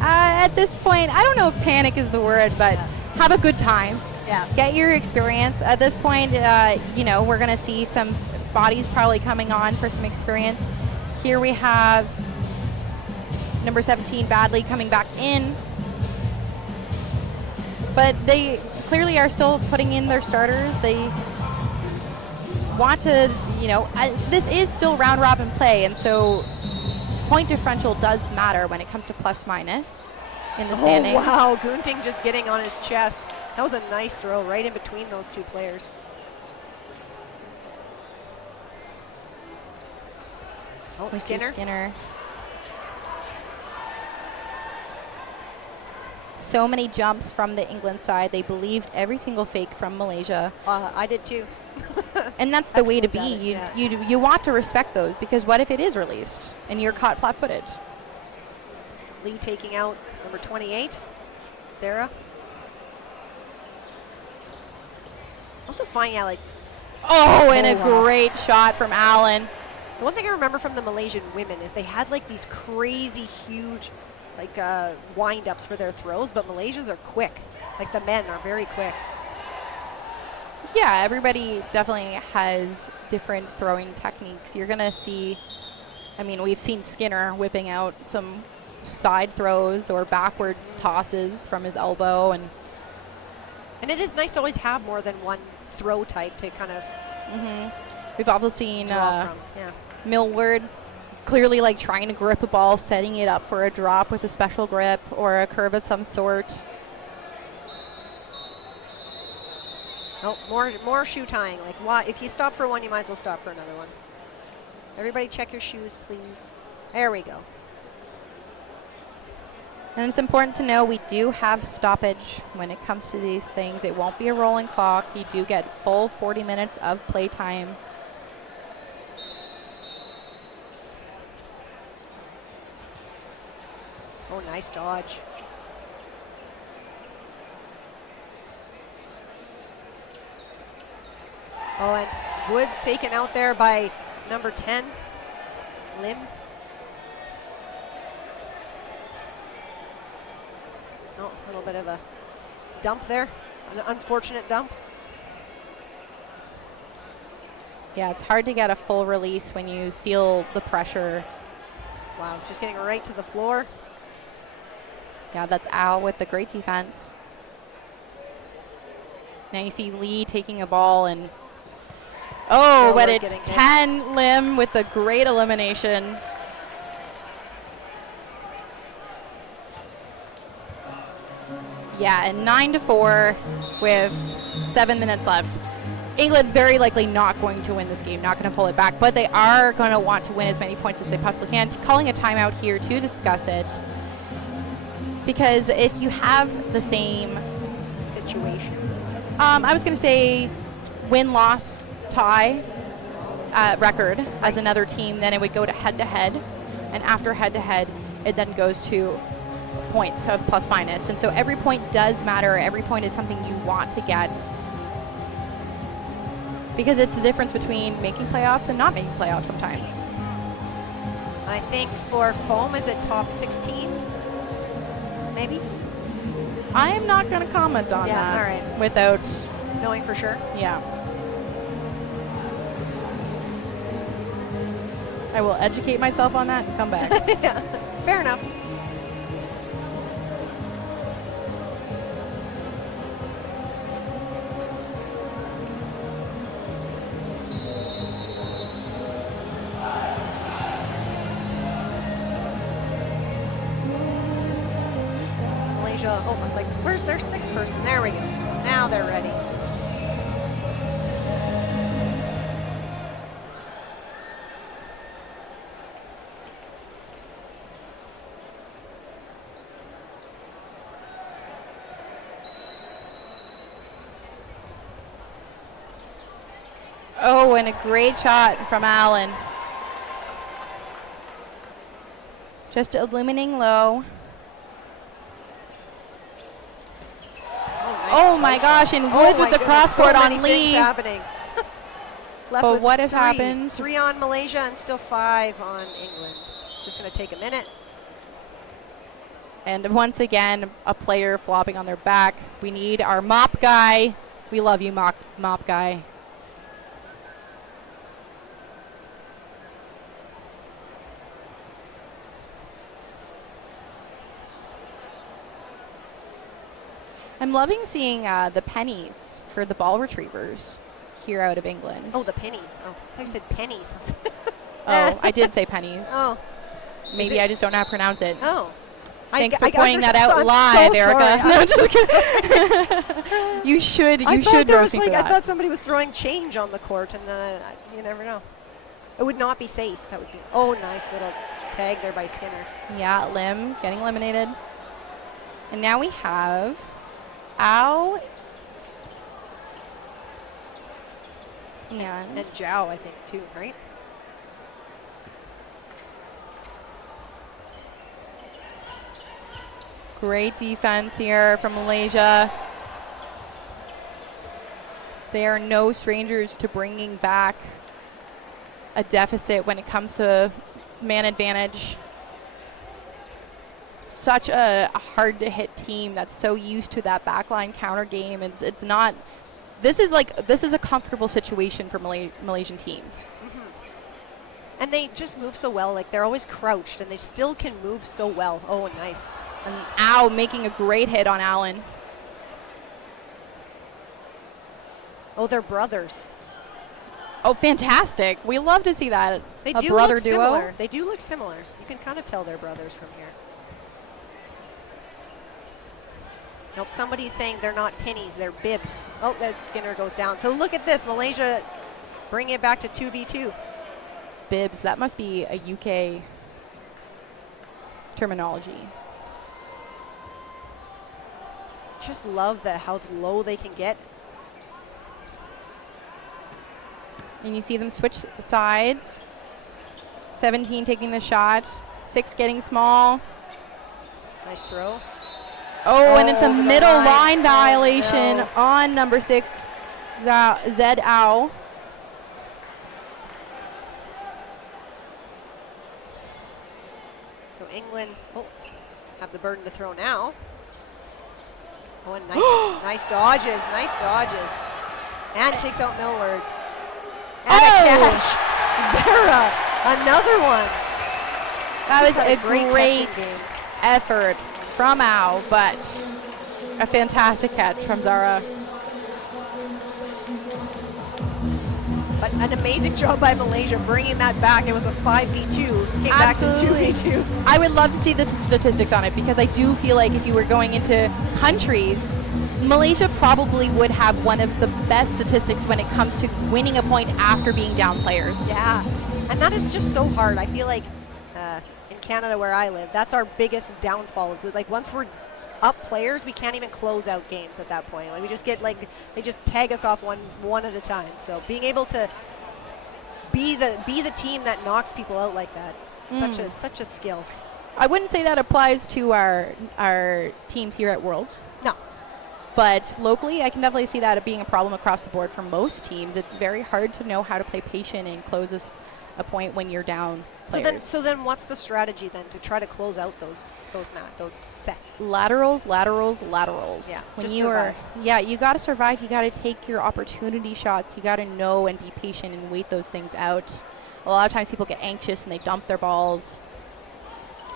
At this point, I don't know if panic is the word, but have a good time. Yeah. Get your experience. At this point, you know, we're going to see some bodies probably coming on for some experience. Here we have number 17, Badley, coming back in. But they clearly are still putting in their starters. They want to, you know, this is still round robin play, and so point differential does matter when it comes to plus minus in the standings. Oh, wow. Gunting just getting on his chest. That was a nice throw right in between those two players. Oh, Skinner. So many jumps from the England side. They believed every single fake from Malaysia. I did too. And that's the way to be. You want to respect those, because what if it is released and you're caught flat-footed? Lee taking out number 28, Sarah. Also fine, yeah, like. Oh, and a great shot from Allen. The one thing I remember from the Malaysian women is they had like these crazy huge like wind-ups for their throws, but Malaysia's are quick. Like the men are very quick. Yeah, everybody definitely has different throwing techniques. You're going to see, I mean, we've seen Skinner whipping out some side throws or backward tosses from his elbow. And it is nice to always have more than one throw type to kind of we've also seen draw from. Yeah. Millward clearly like trying to grip a ball, setting it up for a drop with a special grip or a curve of some sort. Oh, more shoe tying. Like, why? If you stop for one, you might as well stop for another one. Everybody check your shoes, please. There we go. And it's important to know we do have stoppage when it comes to these things. It won't be a rolling clock. You do get full 40 minutes of play time. Oh, nice dodge. Oh, and Woods taken out there by number 10, Lim. Oh, a little bit of a dump there, an unfortunate dump. Yeah, it's hard to get a full release when you feel the pressure. Wow, just getting right to the floor. Yeah, that's Al with the great defense. Now you see Lee taking a ball and oh, but it's 10 Lim with the great elimination. Yeah, and 9-4 with 7 minutes left. England very likely not going to win this game, not going to pull it back, but they are going to want to win as many points as they possibly can. Calling a timeout here to discuss it, because if you have the same situation, I was going to say win-loss tie record as another team, then it would go to head-to-head, and after head-to-head, it then goes to points of plus-minus, and so every point does matter. Every point is something you want to get, because it's the difference between making playoffs and not making playoffs sometimes. I think for foam, is it top 16? Maybe? I am not going to comment on that all right. Without knowing for sure. Yeah. I will educate myself on that and come back. Yeah, fair enough. Malaysia. Oh, I was like, where's their sixth person? There we go. Now they're ready. Oh, and a great shot from Allen. Just illuminating low. Oh my gosh, and Woods with the crosscourt on Lee. Happening. But what has happened? 3 on Malaysia and still 5 on England. Just going to take a minute. And once again, a player flopping on their back. We need our mop guy. We love you, mop guy. I'm loving seeing the pennies for the ball retrievers here out of England. Oh, the pennies. Oh, I thought you said pennies. Oh, I did say pennies. Oh. Maybe I just don't know how to pronounce it. Oh. Thanks for pointing that out live, Erica. You should roast me for that. I thought somebody was throwing change on the court, and you never know. It would not be safe. That would be. Oh, nice little tag there by Skinner. Yeah, Lim getting eliminated. And now we have Ao and Zhao, I think, too, right? Great defense here from Malaysia. They are no strangers to bringing back a deficit when it comes to man advantage. Such a hard to hit team that's so used to that backline counter game. It's not. This is a comfortable situation for Malaysian teams. Mm-hmm. And they just move so well. Like, they're always crouched, and they still can move so well. Oh, nice. And Ao making a great hit on Allen. Oh, they're brothers. Oh, fantastic. We love to see that. They a do brother look duo. similar. They do look similar. You can kind of tell they're brothers from here. Nope, somebody's saying they're not pennies, they're bibs. Oh, that Skinner goes down. So look at this, Malaysia bringing it back to 2v2. Bibs, that must be a UK terminology. Just love how low they can get. And you see them switch sides. 17 taking the shot. 6 getting small. Nice throw. Oh, and it's a middle line violation on number 6, Zed Ao. So England have the burden to throw now. Oh, and nice dodges, And takes out Millward. And a catch. Zara, another one. That was a great effort from Ao, but a fantastic catch from Zara. But an amazing job by Malaysia bringing that back. It was a 5v2, came back to 2v2. I would love to see the statistics on it, because I do feel like if you were going into countries, Malaysia probably would have one of the best statistics when it comes to winning a point after being down players. Yeah, and that is just so hard. I feel like in Canada where I live, that's our biggest downfall, is like once we're up players, we can't even close out games at that point. Like, we just get they just tag us off one at a time. So being able to be the team that knocks people out like that, such a skill. I wouldn't say that applies to our teams here at Worlds. No. But locally, I can definitely see that being a problem across the board for most teams. It's very hard to know how to play patient and close a point when you're down players. So then what's the strategy then to try to close out those sets? Laterals. Yeah, you got to survive. You got to take your opportunity shots. You got to know and be patient and wait those things out. A lot of times people get anxious and they dump their balls.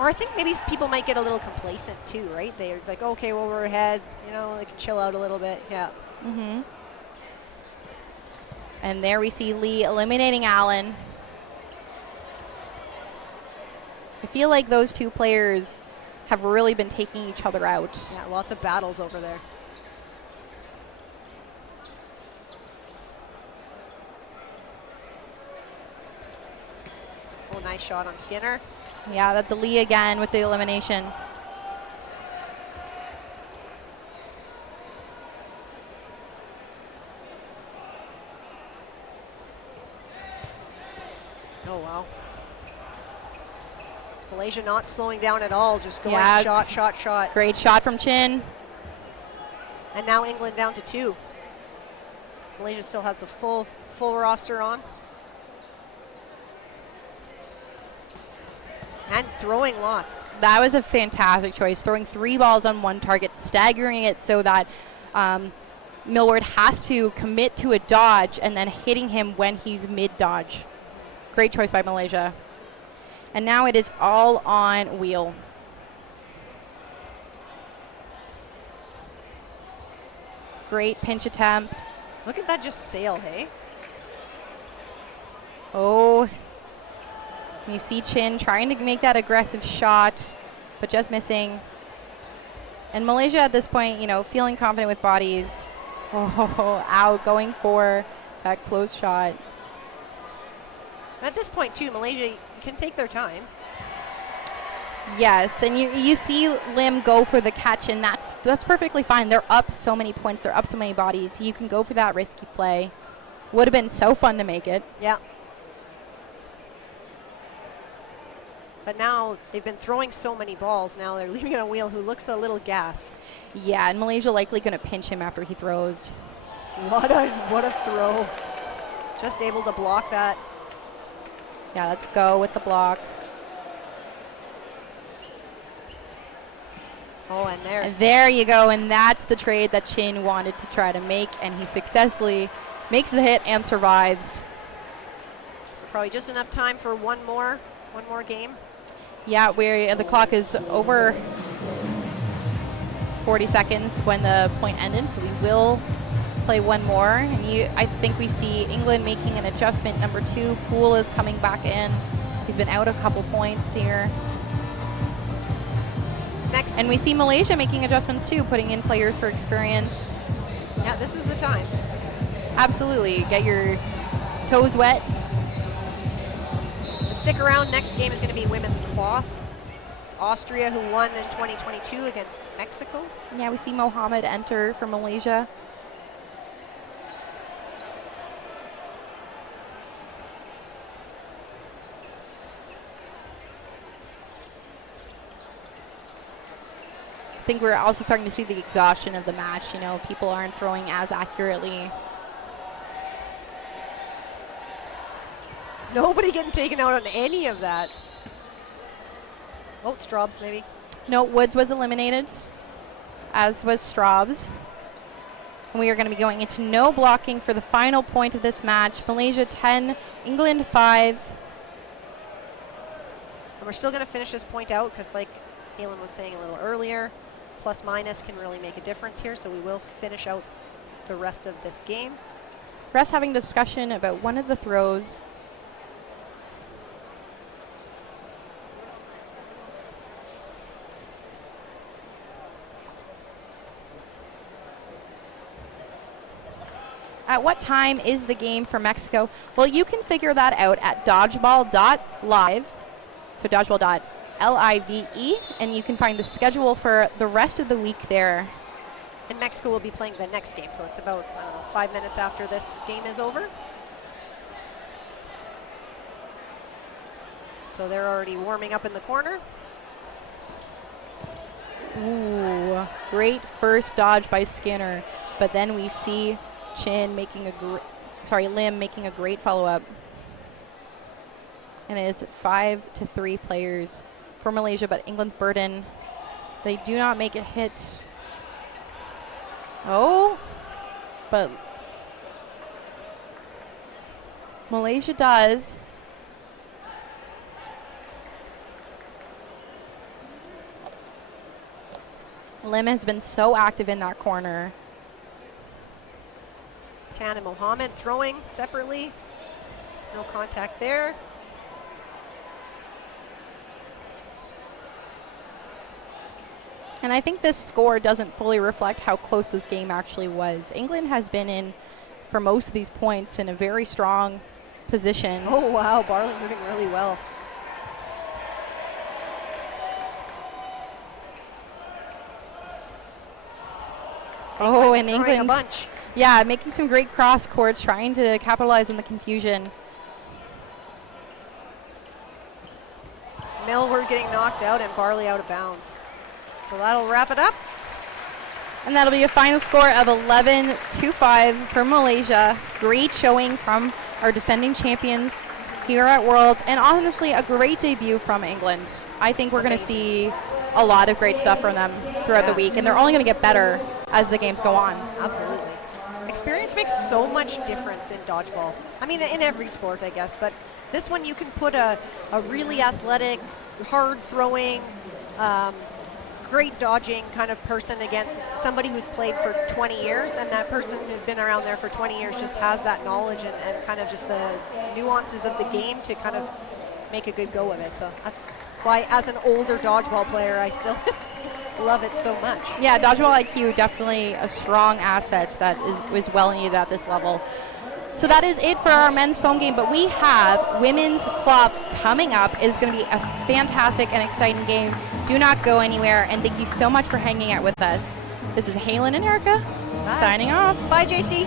Or I think maybe people might get a little complacent too, right? They're like, okay, well, we're ahead. They can chill out a little bit. Yeah. Mm-hmm. And there we see Lee eliminating Allen. I feel like those two players have really been taking each other out. Yeah, lots of battles over there. Oh, nice shot on Skinner. Yeah, that's Lee again with the elimination. Oh, wow. Malaysia not slowing down at all, just going Yeah. shot, shot, shot. Great shot from Chin. And now England down to 2. Malaysia still has the full roster on. And throwing lots. That was a fantastic choice, throwing 3 balls on one target, staggering it so that Millward has to commit to a dodge and then hitting him when he's mid-dodge. Great choice by Malaysia. And now it is all on Wheel. Great pinch attempt. Look at that just sail, hey? Oh, you see Chin trying to make that aggressive shot, but just missing. And Malaysia at this point, you know, feeling confident with bodies. Oh, out, going for that close shot. At this point, too, Malaysia can take their time. Yes, and you see Lim go for the catch, and that's perfectly fine. They're up so many points. They're up so many bodies. You can go for that risky play. Would have been so fun to make it. Yeah. But now they've been throwing so many balls. Now they're leaving it on Wheel, who looks a little gassed. Yeah, and Malaysia likely going to pinch him after he throws. What a throw. Just able to block that. Yeah, let's go with the block. Oh, and there. And there you go, and that's the trade that Chin wanted to try to make, and he successfully makes the hit and survives. So probably just enough time for one more game. Yeah, the clock is over 40 seconds when the point ended, so we will play one more. And I think we see England making an adjustment. Number 2, Poole is coming back in. He's been out a couple points here. Next. And we see Malaysia making adjustments too, putting in players for experience. Yeah, this is the time. Absolutely. Get your toes wet. But stick around. Next game is going to be women's cloth. It's Austria, who won in 2022 against Mexico. Yeah, we see Mohammed enter for Malaysia. I think we're also starting to see the exhaustion of the match. You know, people aren't throwing as accurately. Nobody getting taken out on any of that. Oh, Straubs maybe. No, Woods was eliminated, as was Straubs. And we are going to be going into no blocking for the final point of this match. Malaysia 10, England 5. And we're still going to finish this point out because, like Halen was saying a little earlier, plus minus can really make a difference here. So we will finish out the rest of this game. Refs having discussion about one of the throws. At what time is the game for Mexico? Well, you can figure that out at dodgeball.live. So dodgeball.live, and you can find the schedule for the rest of the week there. And Mexico will be playing the next game, so it's about 5 minutes after this game is over. So they're already warming up in the corner. Ooh, great first dodge by Skinner, but then we see Lim making a great follow-up. And it is 5-3 players for Malaysia, but England's burden. They do not make a hit. Oh, but Malaysia does. Lim has been so active in that corner. Tan and Mohammed throwing separately. No contact there. And I think this score doesn't fully reflect how close this game actually was. England has been in, for most of these points, in a very strong position. Oh, wow. Barley moving really well. Oh, and throwing a England, bunch. yeah, making some great cross courts, trying to capitalize on the confusion. Millward getting knocked out and Barley out of bounds. So that'll wrap it up. And that'll be a final score of 11-5 for Malaysia. Great showing from our defending champions here at Worlds, and honestly, a great debut from England. I think we're going to see a lot of great stuff from them throughout the week, and they're only going to get better as the games go on. Absolutely. Experience makes so much difference in dodgeball. I mean, in every sport, I guess, but this one you can put a really athletic, hard-throwing, great dodging kind of person against somebody who's played for 20 years, and that person who's been around there for 20 years just has that knowledge and kind of just the nuances of the game to kind of make a good go of it. So that's why, as an older dodgeball player, I still love it so much. Yeah, dodgeball IQ, definitely a strong asset that is well needed at this level. So that is it for our men's foam game, but we have women's cloth coming up. It's going to be a fantastic and exciting game. Do not go anywhere, and thank you so much for hanging out with us. This is Halen and Erica signing off. Bye, JC.